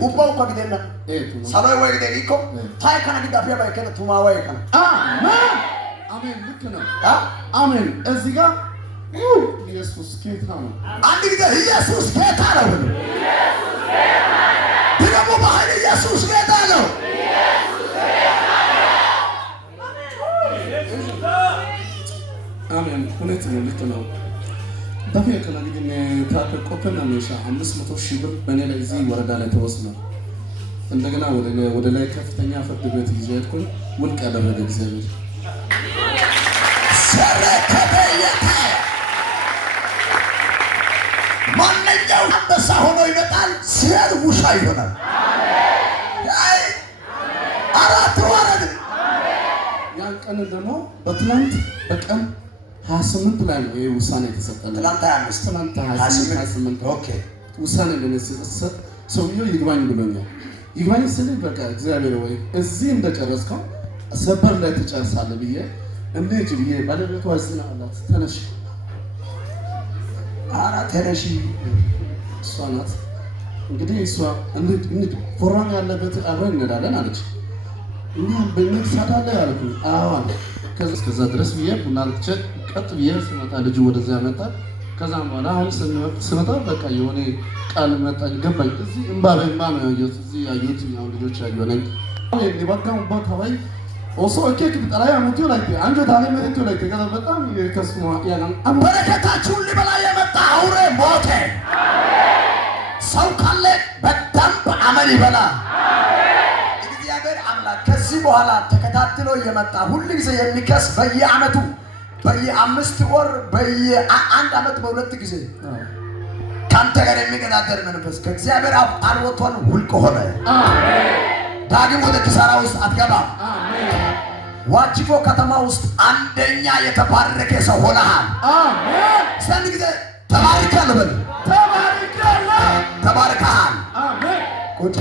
Ubba uko gidena. Sabai way gideko. Tai kana gidafia ba kana tuma way kana. Amen. Amen. ልክ ነው። አሜን። እዚህ ጋር ኢየሱስ ጌታ ነው። አንድ ጊዜ ኢየሱስ ጌታ ነው። ኢየሱስ ጌታ ነው። ደግሞ ባህል ኢየሱስ ጌታ ነው። አሜን። ሁለት ነው። ልክ ነው። ዳፊያ ከላጊ ግን ታቆፈና ነው 500,000 ብር በእኔ ላይ እዚህ ወረዳ ላይ ተወስኗል። እንደገና ወደ ላይ ከፍተኛ ፍርድ ቤት ይዤ ሄድኩኝ። ውድቅ ያደረገ እግዚአብሔር ማንኛው አንበሳ ሆኖ ይመጣል፣ ሲያድ ውሻ ይሆናል። አይ አራት ወረድ ያን ቀን ደግሞ በትናንት በቀን 28 ላይ ነው ይሄ ውሳኔ የተሰጠው። ትናንት 28 ኦኬ ውሳኔ ለነሰሰት ሰውየው ይግባኝ ብሎኛል። ይግባኝ ስለ በቃ እግዚአብሔር ወይ እዚህ እንደጨረስከው ሰበር ላይ ተጨርሳለህ ብዬ እንዴት ብዬ ባለቤቷ አዝና አላት። ተነሽ ተነሽ እሷ ናት እንግዲህ እሷ እንዴት ፎራም ያለበት አብረን እንሄዳለን አለች። እና በመሳዳለ ያልኩ አዎ ከዛ ድረስ ብዬ ቡና ልትጨ ቀጥ ብዬ ስመጣ ልጁ ወደዛ መጣ። ከዛም በኋላ አሁን ስመጣ በቃ የሆነ ቃል መጣ ገባኝ። እዚህ እንባባ ነው ያየሁት። እዚህ ያየሁት ያው ልጆች ያዩነኝ ሊባጋው ባታባይ ኦሶ ኦኬክ ተጣላያ ሙቲው ላይ አንጆ ታለ መሬቱ ላይ ተገለ በጣም ከስሙ ያናን በረከታችሁን ሊበላ የመጣ አውሬ ሞተ። ሰው ካለ በደንብ አመል ይበላ። እግዚአብሔር አምላክ ከዚህ በኋላ ተከታትሎ የመጣ ሁሉ ጊዜ የሚከስ በየአመቱ በየ5 ወር በየ1 አመት በ2 ጊዜ ካንተ ጋር የሚገዳደር መንፈስ ከእግዚአብሔር አፍ አልወጥቷል። ውልቅ ሆነ። አሜን። ዳግም ወደ ኪሳራ ውስጥ አትገባም። አሜን። ዋጅፎ ከተማ ውስጥ አንደኛ የተባረከ ሰው ሆነሃል። አሜን። ሰንድ ጊዜ ተባርከሃል በል። ተባርከሃል። አሜን። ቁጭ